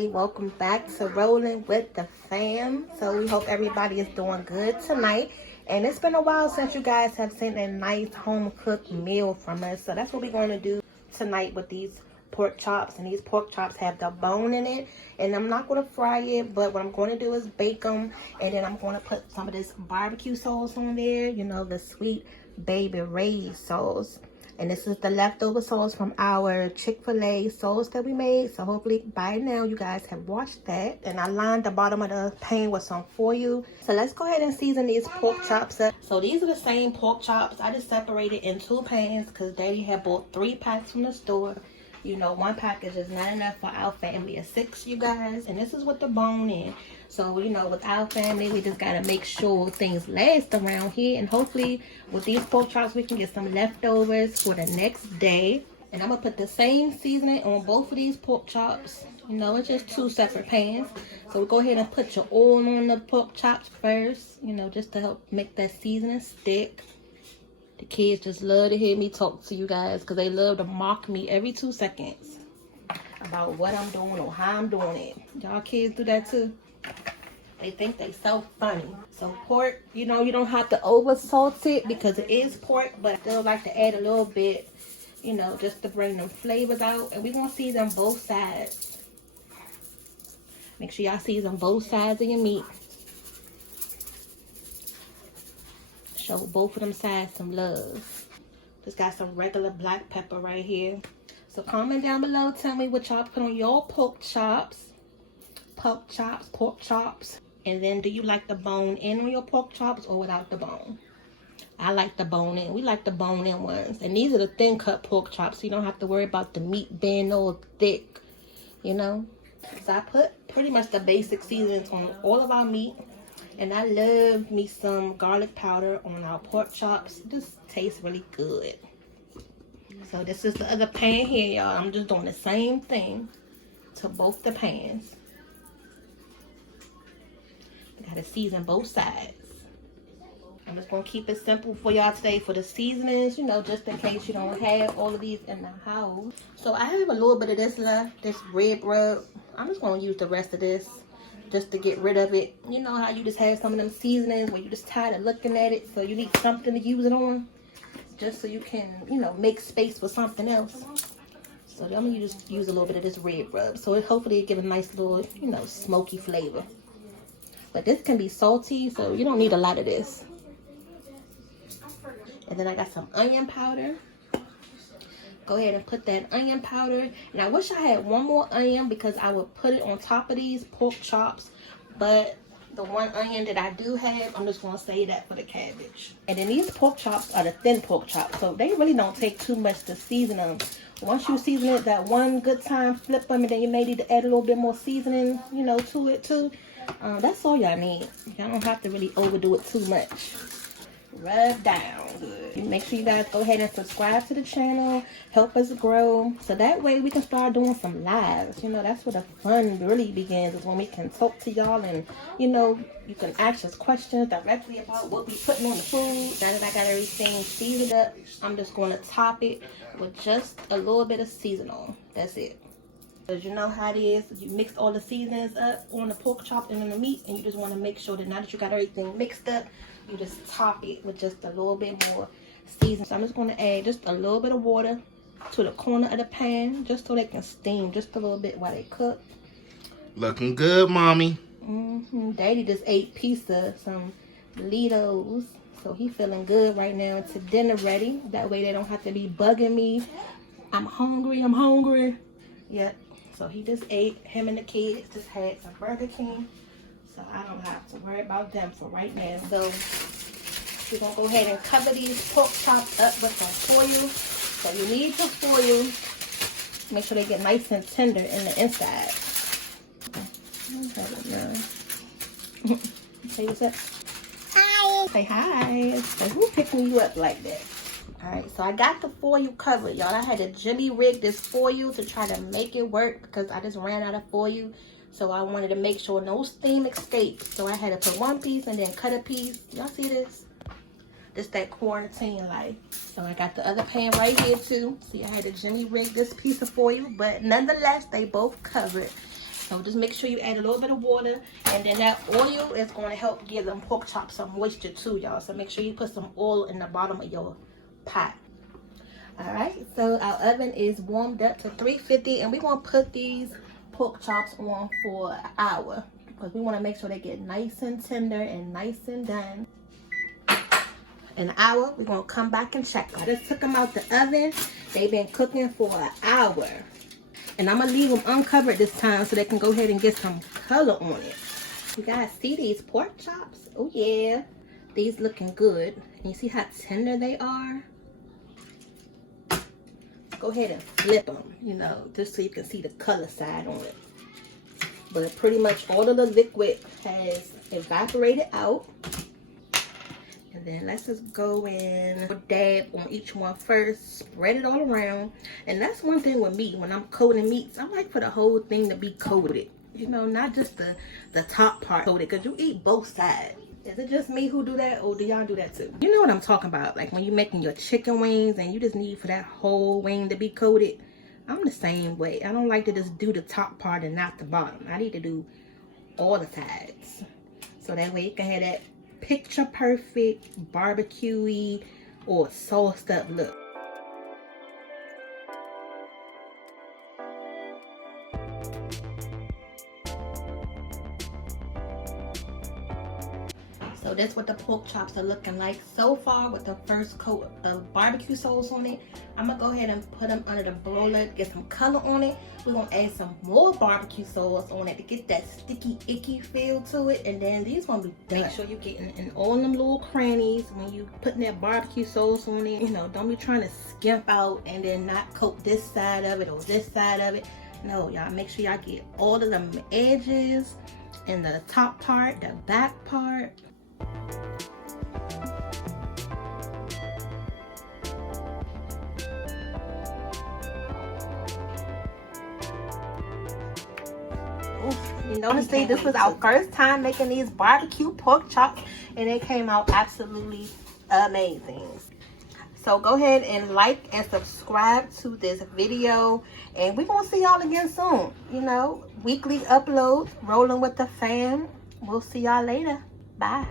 everybody, welcome back to Rolling with the Fam. So we hope everybody is doing good tonight, and it's been a while since you guys have seen a nice home cooked meal from us. So that's what we're going to do tonight with these pork chops. And these pork chops have the bone in it, and I'm not going to fry it, but what I'm going to do is bake them, and then I'm going to put some of this barbecue sauce on there, you know, the sweet baby Ray's sauce. And this is the leftover sauce from our Chick-fil-A sauce that we made. So hopefully by now you guys have watched that. And I lined the bottom of the pan with some foil. So let's go ahead and season these pork chops up. So these are the same pork chops. I just separated in 2 pans because Daddy had bought 3 packs from the store. You know, 1 package is not enough for our family of 6, you guys. And this is with the bone in. So, you know, with our family, we just got to make sure things last around here. And hopefully, with these pork chops, we can get some leftovers for the next day. And I'm going to put the same seasoning on both of these pork chops. You know, it's just 2 separate pans. So, go ahead and put your oil on the pork chops first. You know, just to help make that seasoning stick. The kids just love to hear me talk to you guys because they love to mock me every 2 seconds about what I'm doing or how I'm doing it. Y'all kids do that too? They think they so funny. So pork, you know, you don't have to over salt it because it is pork, but I still like to add a little bit, you know, just to bring them flavors out. And we're going to season both sides. Make sure y'all season both sides of your meat. Show both of them sides some love. Just got some regular black pepper right here. So comment down below, tell me what y'all put on your pork chops. Pork chops. And then do you like the bone in on your pork chops or without the bone? I like the bone in. We like the bone in ones. And these are the thin cut pork chops, so you don't have to worry about the meat being all thick, you know. So I put pretty much the basic seasonings on all of our meat. And I love me some garlic powder on our pork chops. It just tastes really good. So this is the other pan here, y'all. I'm just doing the same thing to both the pans. Gotta season both sides. I'm just gonna keep it simple for y'all today for the seasonings, you know, just in case you don't have all of these in the house. So I have a little bit of this left, this red rub. I'm just gonna use the rest of this just to get rid of it. You know how you just have some of them seasonings where you just tired of looking at it, so you need something to use it on, just so you can, you know, make space for something else. So I'm gonna just use a little bit of this red rub, so it hopefully give a nice little, you know, smoky flavor. But this can be salty, so you don't need a lot of this. And then I got some onion powder. Go ahead and put that onion powder. And I wish I had one more onion because I would put it on top of these pork chops. But the one onion that I do have, I'm just going to save that for the cabbage. And then these pork chops are the thin pork chops, so they really don't take too much to season them. Once you season it that one good time, flip them, and then you may need to add a little bit more seasoning, you know, to it too. That's all y'all need. Y'all don't have to really overdo it too much. Rub down good. Make sure you guys go ahead and subscribe to the channel. Help us grow. So that way we can start doing some lives. You know, that's where the fun really begins, is when we can talk to y'all and, you know, you can ask us questions directly about what we putting on the food. Now that I got everything seasoned up, I'm just going to top it with just a little bit of seasoning. That's it. Because you know how it is, you mix all the seasonings up on the pork chop and on the meat, and you just want to make sure that now that you got everything mixed up, you just top it with just a little bit more seasoning. So I'm just going to add just a little bit of water to the corner of the pan, just so they can steam just a little bit while they cook. Looking good, mommy. Daddy just ate pizza, some Litos, so he feeling good right now until dinner ready. That way they don't have to be bugging me. I'm hungry. Yep. So he just ate, him and the kids just had some Burger King. So I don't have to worry about them for right now. So we're going to go ahead and cover these pork chops up with some foil. So you need your foil. Make sure they get nice and tender in the inside. Say what's up. Hi. Say hi. So who picking you up like that? Alright, so I got the foil covered, y'all. I had to jimmy rig this foil to try to make it work because I just ran out of foil. So I wanted to make sure no steam escaped. So I had to put one piece and then cut a piece. Y'all see this? This that quarantine life. So I got the other pan right here too. See, I had to jimmy rig this piece of foil, but nonetheless, they both covered. So just make sure you add a little bit of water, and then that oil is going to help give them pork chops some moisture too, y'all. So make sure you put some oil in the bottom of your pot. All right, so our oven is warmed up to 350, and we're going to put these pork chops on for an hour because we want to make sure they get nice and tender and nice and done. In an hour, we're going to come back and check. I just took them out the oven. They've been cooking for an hour. And I'm going to leave them uncovered this time so they can go ahead and get some color on it. You guys see these pork chops? Oh, yeah. These looking good. And you see how tender they are? Go ahead and flip them, you know, just so you can see the color side on it. But pretty much all of the liquid has evaporated out. And then let's just go in, dab on each one first, spread it all around. And that's one thing with me, when I'm coating meats, I like for the whole thing to be coated. You know, not just the top part coated, because you eat both sides. Is it just me who do that, or do y'all do that too? You know what I'm talking about, like when you're making your chicken wings and you just need for that whole wing to be coated. I'm the same way. I don't like to just do the top part and not the bottom. I need to do all the sides. So that way you can have that picture perfect, barbecue-y, or sauced up look. So that's what the pork chops are looking like so far with the first coat of barbecue sauce on it. I'm going to go ahead and put them under the broiler, get some color on it. We're going to add some more barbecue sauce on it to get that sticky, icky feel to it. And then these going to be done. Make sure you're getting in all them little crannies when you putting that barbecue sauce on it. You know, don't be trying to skimp out and then not coat this side of it or this side of it. No, y'all make sure y'all get all of them edges and the top part, the back part. You notice this was our first time making these barbecue pork chops, and they came out absolutely amazing. So go ahead and like and subscribe to this video, and we're gonna see y'all again soon. You know, weekly uploads, rolling with the fam. We'll see y'all later. Bye.